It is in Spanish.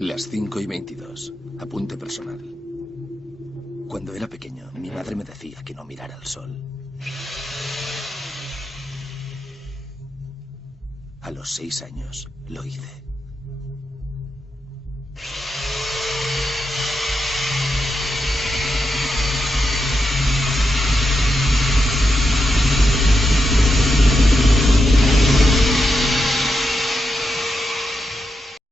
Las 5:22. Apunte personal. Cuando era pequeño, mi madre me decía que no mirara al sol. A los 6 años, lo hice.